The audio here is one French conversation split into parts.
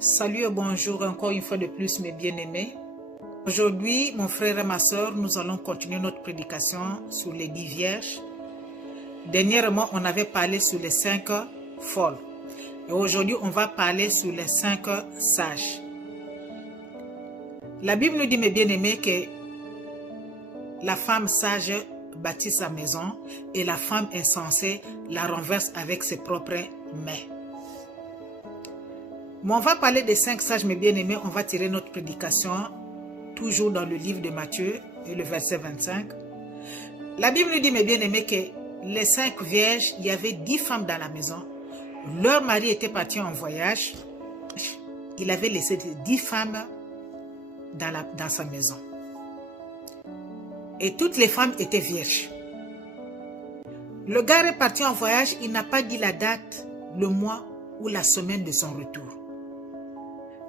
Salut et bonjour encore une fois de plus mes bien-aimés. Aujourd'hui, mon frère et ma soeur, nous allons continuer notre prédication sur les 10 vierges. Dernièrement, on avait parlé sur les 5 folles. Et aujourd'hui, on va parler sur les 5 sages. La Bible nous dit, mes bien-aimés, que la femme sage bâtit sa maison et la femme insensée la renverse avec ses propres mains. Mais on va parler des 5 sages, mes bien-aimés. On va tirer notre prédication toujours dans le livre de Matthieu et le verset 25. La Bible nous dit, mes bien-aimés, que les 5 vierges, il y avait 10 femmes dans la maison. Leur mari était parti en voyage. Il avait laissé 10 femmes dans sa maison. Et toutes les femmes étaient vierges. Le gars est parti en voyage. Il n'a pas dit la date, le mois ou la semaine de son retour.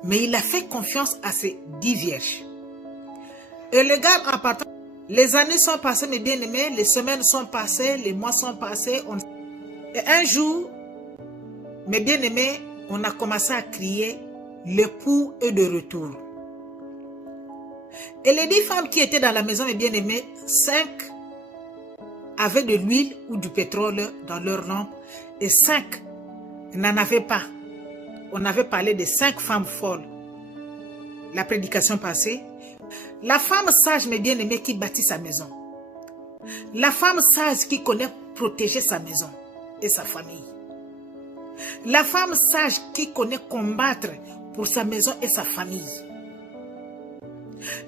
Mais il a fait confiance à ces 10 vierges. Et le gars, en partant, les années sont passées, mes bien-aimés, les semaines sont passées, les mois sont passés. Et un jour, mes bien-aimés, on a commencé à crier, l'époux est de retour. Et les 10 femmes qui étaient dans la maison, mes bien-aimés, 5 avaient de l'huile ou du pétrole dans leur lampe et 5 n'en avaient pas. On avait parlé de 5 femmes folles. La prédication passée. La femme sage, mes bien-aimés, qui bâtit sa maison. La femme sage qui connaît protéger sa maison et sa famille. La femme sage qui connaît combattre pour sa maison et sa famille.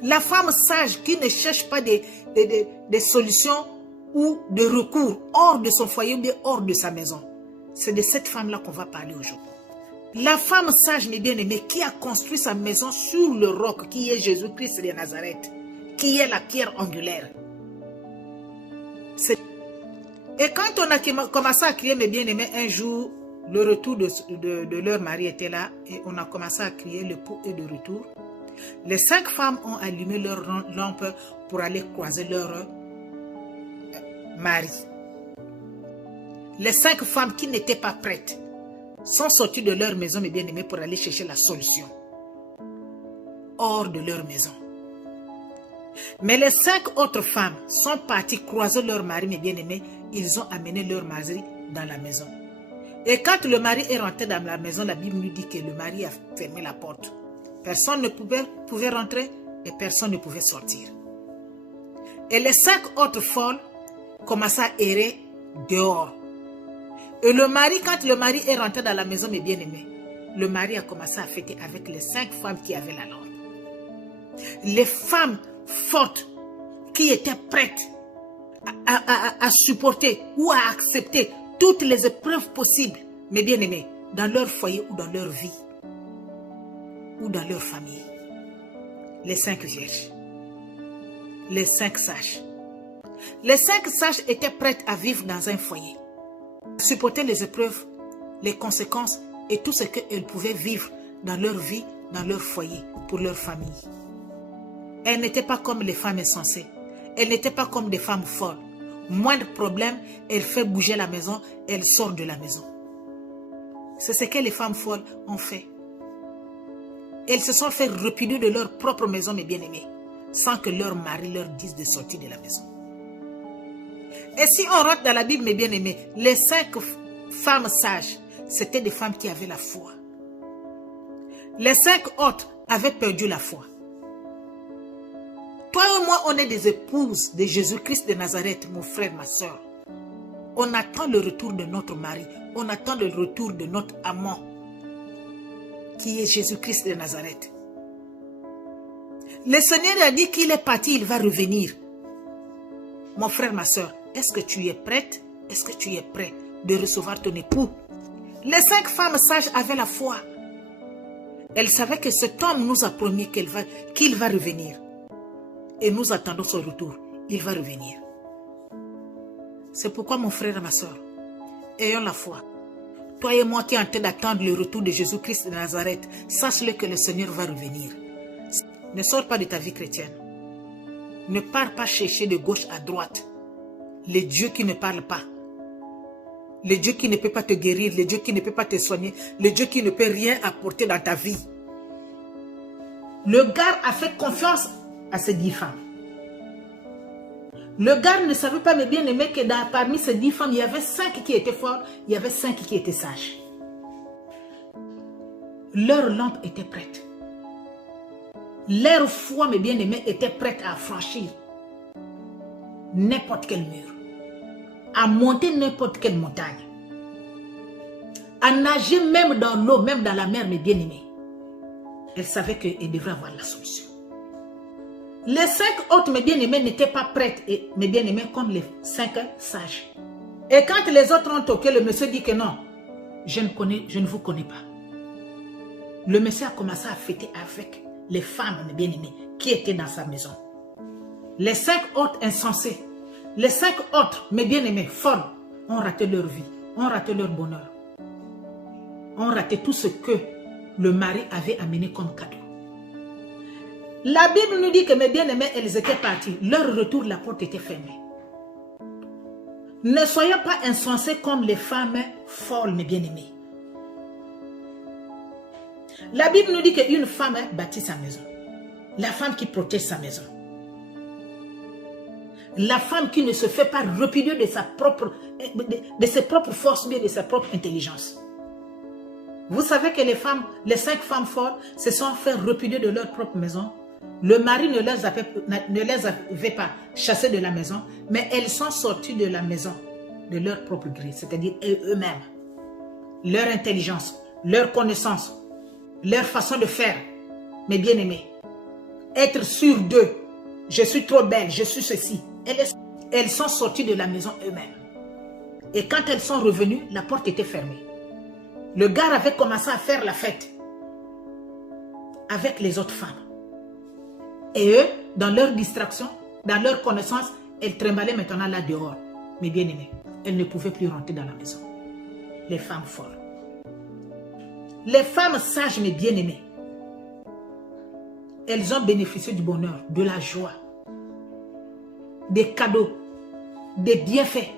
La femme sage qui ne cherche pas des solutions ou de recours hors de son foyer ou bien hors de sa maison. C'est de cette femme-là qu'on va parler aujourd'hui. La femme sage, mes bien-aimés, qui a construit sa maison sur le roc, qui est Jésus-Christ de Nazareth, qui est la pierre angulaire. Et quand on a commencé à crier, mes bien-aimés, un jour, le retour de leur mari était là, et on a commencé à crier, l'époux est de retour. Les 5 femmes ont allumé leur lampe pour aller croiser leur mari. Les 5 femmes qui n'étaient pas prêtes sont sorties de leur maison, mes bien-aimés, pour aller chercher la solution hors de leur maison. Mais les 5 autres femmes sont parties croiser leur mari, mes bien-aimés. Ils ont amené leur mari dans la maison. Et quand le mari est rentré dans la maison, la Bible nous dit que le mari a fermé la porte. Personne ne pouvait rentrer et personne ne pouvait sortir. Et les 5 autres folles commençaient à errer dehors. Et le mari, quand le mari est rentré dans la maison, mes bien-aimés, le mari a commencé à fêter avec les 5 femmes qui avaient la lampe. Les femmes fortes qui étaient prêtes à supporter ou à accepter toutes les épreuves possibles, mes bien-aimés, dans leur foyer ou dans leur vie, ou dans leur famille. Les 5 vierges, les 5 sages. Les 5 sages étaient prêtes à vivre dans un foyer, à supporter les épreuves, les conséquences et tout ce qu'elles pouvaient vivre dans leur vie, dans leur foyer, pour leur famille. Elles n'étaient pas comme les femmes insensées. Elles n'étaient pas comme des femmes folles. Moindre problème, elles font bouger la maison, elles sortent de la maison. C'est ce que les femmes folles ont fait. Elles se sont fait repudier de leur propre maison, mes bien-aimés, sans que leur mari leur dise de sortir de la maison. Et si on rentre dans la Bible, mes bien-aimés, les 5 femmes sages, c'était des femmes qui avaient la foi. Les 5 autres avaient perdu la foi. Toi et moi, on est des épouses de Jésus-Christ de Nazareth, mon frère, ma soeur. On attend le retour de notre mari. On attend le retour de notre amant, qui est Jésus-Christ de Nazareth. Le Seigneur a dit qu'il est parti, il va revenir. Mon frère, ma soeur, est-ce que tu es prête? Est-ce que tu es prêt de recevoir ton époux? Les 5 femmes sages avaient la foi. Elles savaient que cet homme nous a promis qu'il va revenir. Et nous attendons son retour. Il va revenir. C'est pourquoi, mon frère et ma soeur, ayons la foi. Toi et moi qui sommes en train d'attendre le retour de Jésus-Christ de Nazareth, sache-le que le Seigneur va revenir. Ne sors pas de ta vie chrétienne. Ne pars pas chercher de gauche à droite les dieux qui ne parlent pas. Le Dieu qui ne peut pas te guérir, le Dieu qui ne peut pas te soigner, le Dieu qui ne peut rien apporter dans ta vie. Le gars a fait confiance à ces 10 femmes. Le gars ne savait pas, mes bien-aimés, que parmi ces 10 femmes, il y avait 5 qui étaient fortes, il y avait 5 qui étaient sages. Leur lampe était prête. Leur foi, mes bien-aimés, était prête à franchir n'importe quel mur, à monter n'importe quelle montagne, à nager même dans l'eau, même dans la mer, mes bien-aimés. Elle savait qu'elle devrait avoir la solution. Les 5 autres, mes bien-aimés, n'étaient pas prêtes, mes bien-aimés, comme les 5 sages. Et quand les autres ont toqué, le monsieur dit que non, je ne vous connais pas. Le monsieur a commencé à fêter avec les femmes, mes bien-aimés, qui étaient dans sa maison. Les 5 autres insensés, les 5 autres, mes bien-aimés, folles, ont raté leur vie, ont raté leur bonheur, ont raté tout ce que le mari avait amené comme cadeau. La Bible nous dit que mes bien-aimés, elles étaient parties. Leur retour, la porte était fermée. Ne soyons pas insensés comme les femmes folles, mes bien-aimés. La Bible nous dit qu'une femme bâtit sa maison. La femme qui protège sa maison. La femme qui ne se fait pas repudier de ses propres forces, bien de sa propre intelligence. Vous savez que les 5 femmes folles se sont fait repudier de leur propre maison. Le mari ne les avait pas chassées de la maison, mais elles sont sorties de la maison de leur propre gré, c'est-à-dire eux-mêmes. Leur intelligence, leur connaissance, leur façon de faire, mes bien-aimés. Être sûr d'eux. Je suis trop belle, je suis ceci. Elles sont sorties de la maison eux-mêmes. Et quand elles sont revenues, la porte était fermée. Le gars avait commencé à faire la fête avec les autres femmes. Et eux, dans leur distraction, dans leur connaissance, elles trimballaient maintenant là dehors. Mais bien aimés, elles ne pouvaient plus rentrer dans la maison. Les femmes folles. Les femmes sages, mais bien aimées, elles ont bénéficié du bonheur, de la joie, des cadeaux, des bienfaits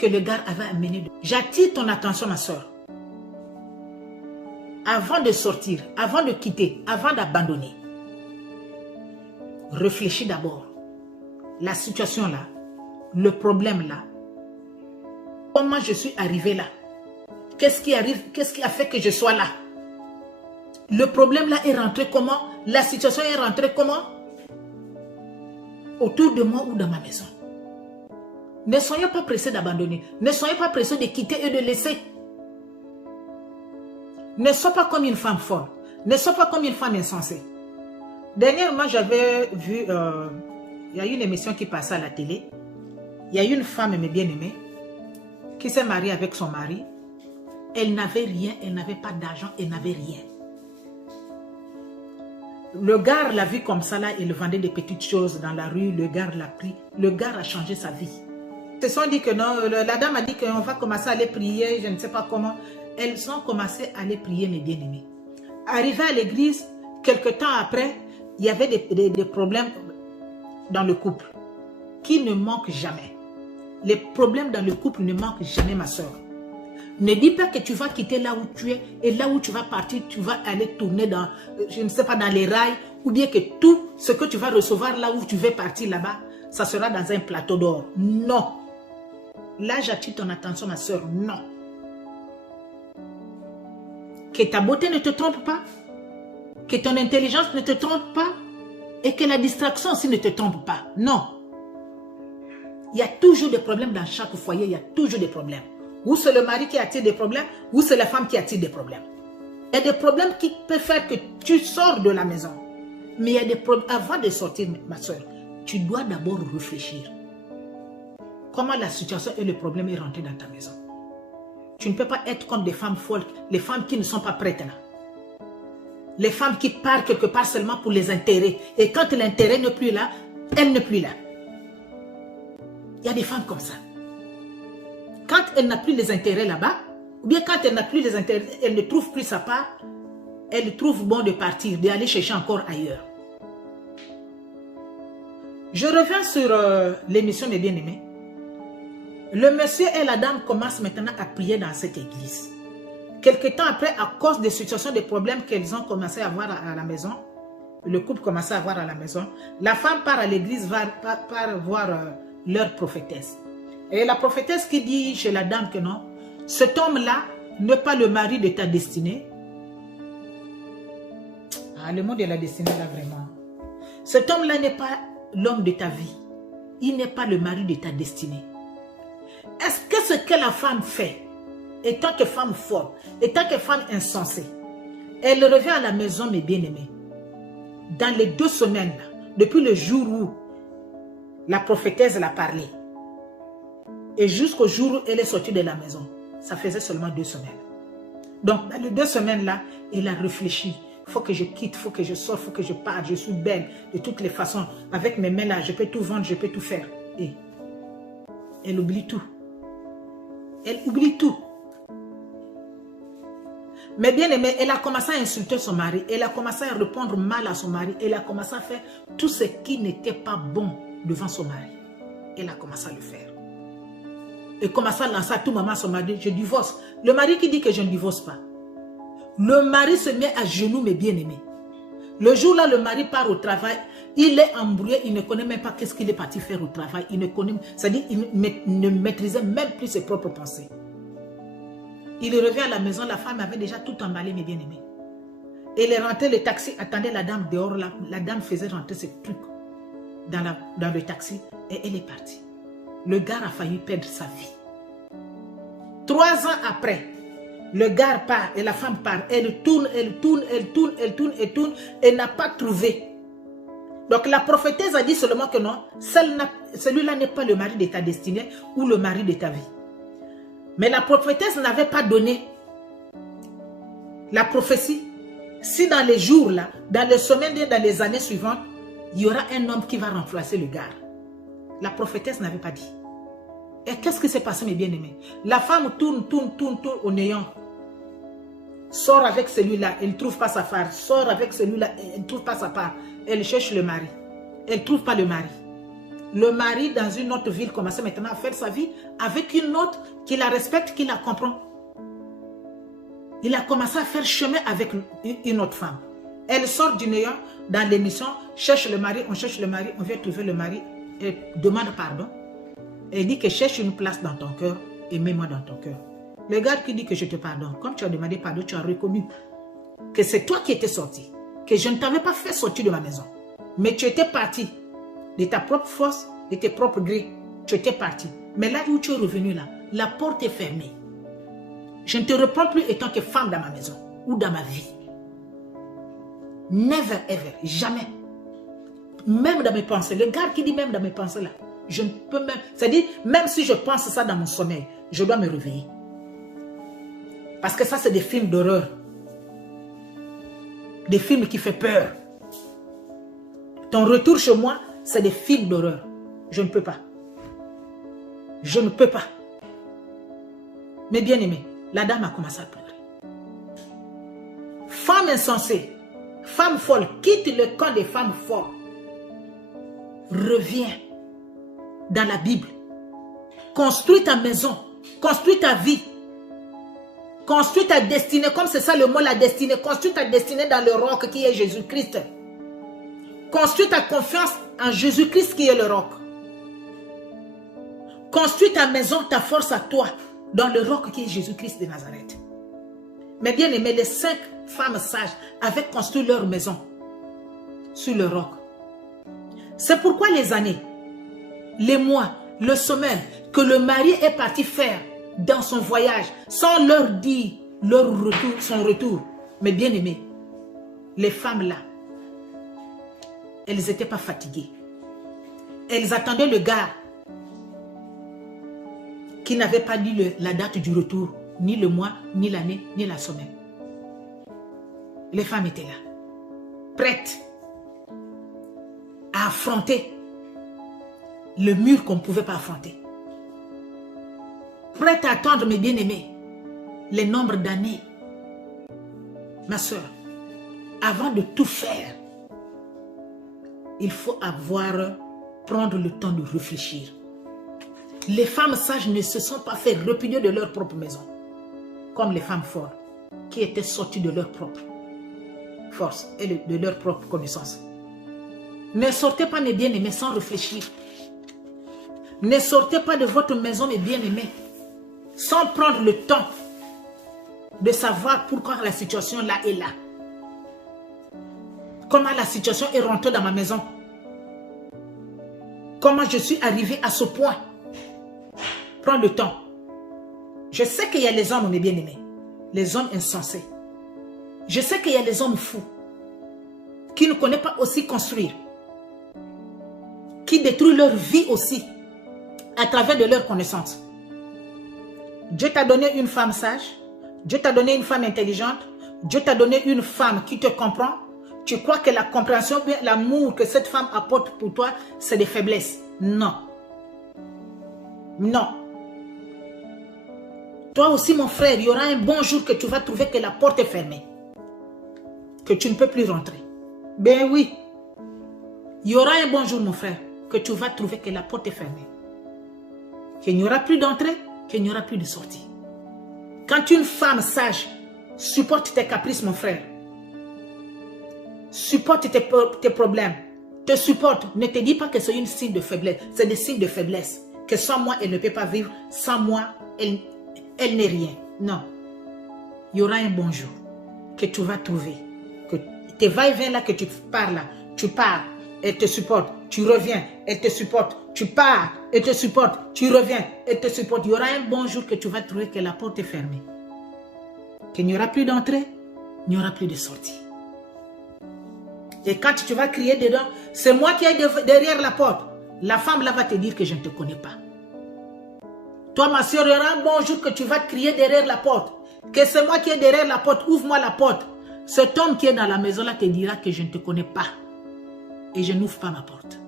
que le gars avait amené. J'attire ton attention, ma soeur. Avant de sortir, avant de quitter, avant d'abandonner, réfléchis d'abord. La situation là, le problème là, comment je suis arrivé là? Qu'est-ce qui arrive? Qu'est-ce qui a fait que je sois là? Le problème là est rentré comment? La situation est rentrée comment? Autour de moi ou dans ma maison. Ne soyez pas pressés d'abandonner. Ne soyez pas pressés de quitter et de laisser. Ne sois pas comme une femme folle. Ne sois pas comme une femme insensée. Dernièrement, j'avais vu, il y a une émission qui passait à la télé. Il y a une femme, mais bien aimée, qui s'est mariée avec son mari. Elle n'avait rien, elle n'avait pas d'argent, elle n'avait rien. Le gars l'a vu comme ça, là, il vendait des petites choses dans la rue, le gars l'a pris. Le gars a changé sa vie. Ils se sont dit que non, la dame a dit qu'on va commencer à aller prier, je ne sais pas comment. Elles ont commencé à aller prier, mes bien-aimés. Arrivé à l'église, quelques temps après, il y avait des problèmes dans le couple qui ne manquent jamais. Les problèmes dans le couple ne manquent jamais, ma soeur. Ne dis pas que tu vas quitter là où tu es et là où tu vas partir, tu vas aller tourner dans, je ne sais pas, dans les rails, ou bien que tout ce que tu vas recevoir là où tu veux partir là-bas, ça sera dans un plateau d'or. Non. Là, j'attire ton attention, ma soeur. Non. Que ta beauté ne te trompe pas, que ton intelligence ne te trompe pas et que la distraction aussi ne te trompe pas. Non. Il y a toujours des problèmes dans chaque foyer, il y a toujours des problèmes. Ou c'est le mari qui attire des problèmes, ou c'est la femme qui attire des problèmes. Il y a des problèmes qui peuvent faire que tu sors de la maison. Mais il y a des problèmes. Avant de sortir, ma soeur, tu dois d'abord réfléchir. Comment la situation et le problème est rentré dans ta maison. Tu ne peux pas être comme des femmes folles, les femmes qui ne sont pas prêtes là. Les femmes qui partent quelque part seulement pour les intérêts. Et quand l'intérêt n'est plus là, elle n'est plus là. Il y a des femmes comme ça. Quand elle n'a plus les intérêts là-bas, ou bien quand elle n'a plus les intérêts, elle ne trouve plus sa part, elle trouve bon de partir, d'aller chercher encore ailleurs. Je reviens sur l'émission des bien-aimés. Le monsieur et la dame commencent maintenant à prier dans cette église. Quelque temps après, à cause des situations, des problèmes qu'elles ont commencé à avoir à la maison, le couple commençait à avoir à la maison, la femme part à l'église, va voir leur prophétesse. Et la prophétesse qui dit chez la dame que non, cet homme-là n'est pas le mari de ta destinée. Ah, le mot de la destinée là vraiment. Cet homme-là n'est pas l'homme de ta vie. Il n'est pas le mari de ta destinée. Est-ce que ce que la femme fait, étant que femme folle, étant que femme insensée, elle revient à la maison, mes bien-aimés, dans les 2 semaines, depuis le jour où la prophétesse l'a parlé, et jusqu'au jour où elle est sortie de la maison, ça faisait seulement 2 semaines. Donc, dans les 2 semaines-là, elle a réfléchi. Il faut que je quitte, il faut que je sorte, il faut que je parte. Je suis belle de toutes les façons. Avec mes mains-là, je peux tout vendre, je peux tout faire. Et elle oublie tout. Elle oublie tout. Mais bien aimé, elle a commencé à insulter son mari. Elle a commencé à répondre mal à son mari. Elle a commencé à faire tout ce qui n'était pas bon devant son mari. Elle a commencé à le faire. Et commence à lancer à tout moment son mari, je divorce. Le mari qui dit que je ne divorce pas. Le mari se met à genoux, mes bien-aimés. Le jour-là, le mari part au travail, il est embrouillé, il ne connaît même pas qu'est-ce qu'il est parti faire au travail. Il ne connaît, c'est-à-dire il ne maîtrisait même plus ses propres pensées. Il revient à la maison, la femme avait déjà tout emballé, mes bien-aimés. Elle est rentrée, le taxi attendait la dame dehors, la dame faisait rentrer ses trucs dans le taxi et elle est partie. Le gars a failli perdre sa vie. 3 ans après, le gars part et la femme part. Elle tourne, et n'a pas trouvé. Donc la prophétesse a dit seulement que non, celui-là n'est pas le mari de ta destinée ou le mari de ta vie. Mais la prophétesse n'avait pas donné la prophétie. Si dans les jours là, dans les semaines, dans les années suivantes, il y aura un homme qui va remplacer le gars. La prophétesse n'avait pas dit. Et qu'est-ce qui s'est passé, mes bien-aimés? La femme tourne au néant. Sort avec celui-là, elle ne trouve pas sa part. Sort avec celui-là, elle ne trouve pas sa part. Elle cherche le mari. Elle ne trouve pas le mari. Le mari, dans une autre ville, commençait maintenant à faire sa vie avec une autre qui la respecte, qui la comprend. Il a commencé à faire chemin avec une autre femme. Elle sort du néant dans l'émission, cherche le mari, on cherche le mari, on vient trouver le mari et demande pardon. Elle dit que cherche une place dans ton cœur et mets-moi dans ton cœur. Le gars qui dit que je te pardonne, comme tu as demandé pardon, tu as reconnu que c'est toi qui étais sorti, que je ne t'avais pas fait sortir de ma maison, mais tu étais parti de ta propre force, de tes propres grés, tu étais parti. Mais là où tu es revenu là, la porte est fermée. Je ne te reprends plus étant que femme dans ma maison ou dans ma vie. Never ever, jamais. Même dans mes pensées, le gars qui dit même dans mes pensées là, je ne peux même, c'est-à-dire même si je pense ça dans mon sommeil, je dois me réveiller. Parce que ça c'est des films d'horreur. Des films qui font peur. Ton retour chez moi, c'est des films d'horreur. Je ne peux pas. Je ne peux pas. Mais bien aimé, la dame a commencé à pleurer. Femme insensée, femme folle, quitte le camp des femmes folles. Reviens dans la Bible. Construis ta maison, construis ta vie. Construis ta destinée, comme c'est ça le mot, la destinée. Construis ta destinée dans le roc qui est Jésus-Christ. Construis ta confiance en Jésus-Christ qui est le roc. Construis ta maison, ta force à toi, dans le roc qui est Jésus-Christ de Nazareth. Mais bien aimé, les 5 femmes sages avaient construit leur maison sur le roc. C'est pourquoi les années, les mois, le semaine que le mari est parti faire dans son voyage, sans leur dire leur retour, son retour. Mais bien aimé, les femmes là, elles n'étaient pas fatiguées. Elles attendaient le gars qui n'avait pas dit la date du retour, ni le mois, ni l'année, ni la semaine. Les femmes étaient là, prêtes à affronter le mur qu'on ne pouvait pas affronter. Prêtes à attendre, mes bien-aimés, les nombres d'années. Ma soeur, avant de tout faire, il faut prendre le temps de réfléchir. Les femmes sages ne se sont pas fait repudier de leur propre maison, comme les femmes fortes, qui étaient sorties de leur propre force et de leur propre connaissance. Ne sortez pas, mes bien-aimés, sans réfléchir. Ne sortez pas de votre maison, mes bien-aimés, sans prendre le temps de savoir pourquoi la situation là est là. Comment la situation est rentrée dans ma maison. Comment je suis arrivé à ce point. Prends le temps. Je sais qu'il y a les hommes, mes bien-aimés, les hommes insensés. Je sais qu'il y a les hommes fous qui ne connaissent pas aussi construire, qui détruisent leur vie aussi à travers de leurs connaissances. Dieu t'a donné une femme sage, Dieu t'a donné une femme intelligente, Dieu t'a donné une femme qui te comprend. Tu crois que la compréhension, l'amour que cette femme apporte pour toi, c'est des faiblesses. Non. Non. Toi aussi, mon frère, il y aura un bon jour que tu vas trouver que la porte est fermée. Que tu ne peux plus rentrer. Ben oui. Il y aura un bon jour, mon frère, que tu vas trouver que la porte est fermée. Qu'il n'y aura plus d'entrée, qu'il n'y aura plus de sortie. Quand une femme sage supporte tes caprices, mon frère, supporte tes problèmes, te supporte, ne te dis pas que c'est une signe de faiblesse, c'est des signes de faiblesse. Que sans moi, elle ne peut pas vivre, sans moi, elle n'est rien. Non. Il y aura un bon jour que tu vas trouver. Que tes va-et-vient là que tu pars là, tu pars, elle te supporte, tu reviens, elle te supporte, tu pars, elle te supporte, tu reviens, elle te supporte. Il y aura un bon jour que tu vas trouver que la porte est fermée. Qu'il n'y aura plus d'entrée, il n'y aura plus de sortie. Et quand tu vas crier dedans, c'est moi qui est derrière la porte. La femme là va te dire que je ne te connais pas. Toi, ma soeur, il y aura un bon jour que tu vas crier derrière la porte. Que c'est moi qui est derrière la porte, ouvre-moi la porte. Cet homme qui est dans la maison là te dira que je ne te connais pas. Et je n'ouvre pas ma porte.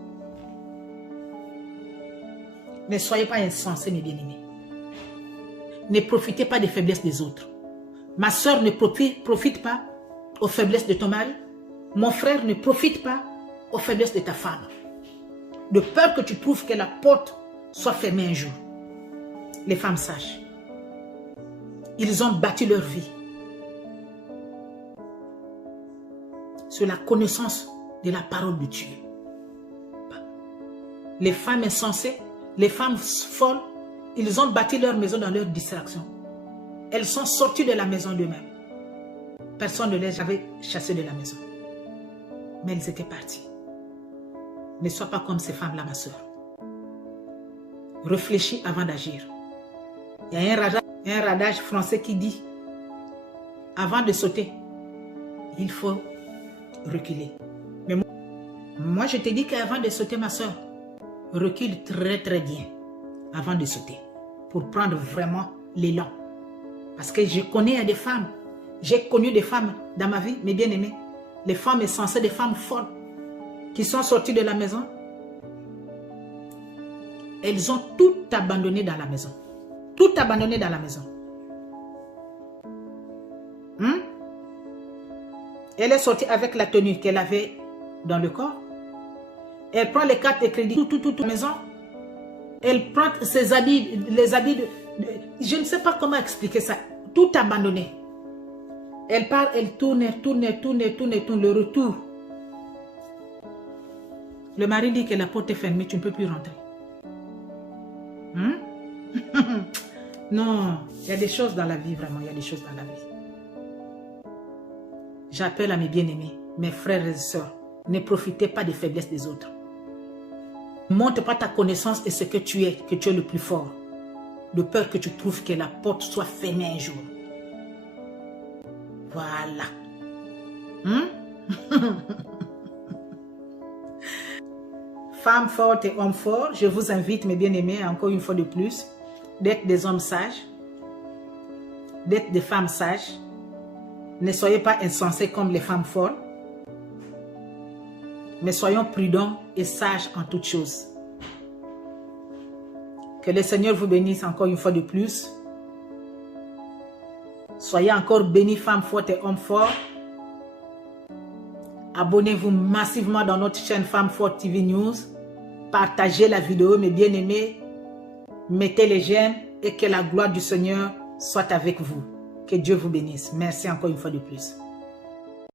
Ne soyez pas insensés, mes bien-aimés. Ne profitez pas des faiblesses des autres. Ma soeur, ne profite pas aux faiblesses de ton mari. Mon frère, ne profite pas aux faiblesses de ta femme. de peur que tu trouves que la porte soit fermée un jour. Les femmes sages, ils ont bâti leur vie sur la connaissance de la parole de Dieu. Les femmes insensées, les femmes folles, ils ont bâti leur maison dans leur distraction. Elles sont sorties de la maison d'eux-mêmes. Personne ne les avait chassées de la maison. Mais elles étaient parties. Ne sois pas comme ces femmes-là, ma soeur. Réfléchis avant d'agir. Il y a un radage français qui dit, avant de sauter, il faut reculer. Mais moi, je te dis qu'avant de sauter, ma soeur, recule très très bien avant de sauter pour prendre vraiment l'élan. Parce que je connais des femmes, j'ai connu des femmes dans ma vie, mes bien-aimés, les femmes insensées, des femmes folles qui sont sorties de la maison. Elles ont tout abandonné dans la maison. Tout abandonné dans la maison. Elle est sortie avec la tenue qu'elle avait dans le corps. Elle prend les cartes de crédit, toute la maison. Elle prend ses habits, les habits je ne sais pas comment expliquer ça. Tout abandonné. Elle part, elle tourne. Le retour. Le mari dit que la porte est fermée, tu ne peux plus rentrer. Non, il y a des choses dans la vie, vraiment, il y a des choses dans la vie. J'appelle à mes bien-aimés, mes frères et sœurs, ne profitez pas des faiblesses des autres. Ne montre pas ta connaissance et ce que tu es le plus fort. De peur que tu trouves que la porte soit fermée un jour. Voilà. Femmes fortes et hommes forts, je vous invite, mes bien-aimés, encore une fois de plus, d'être des hommes sages, d'être des femmes sages. Ne soyez pas insensés comme les femmes folles, mais soyons prudents et sages en toutes choses. Que le Seigneur vous bénisse encore une fois de plus. Soyez encore bénis, femmes fortes et hommes forts. Abonnez-vous massivement dans notre chaîne Femmes Fortes TV News. Partagez la vidéo, mes bien-aimés. Mettez les j'aime et que la gloire du Seigneur soit avec vous. Que Dieu vous bénisse. Merci encore une fois de plus.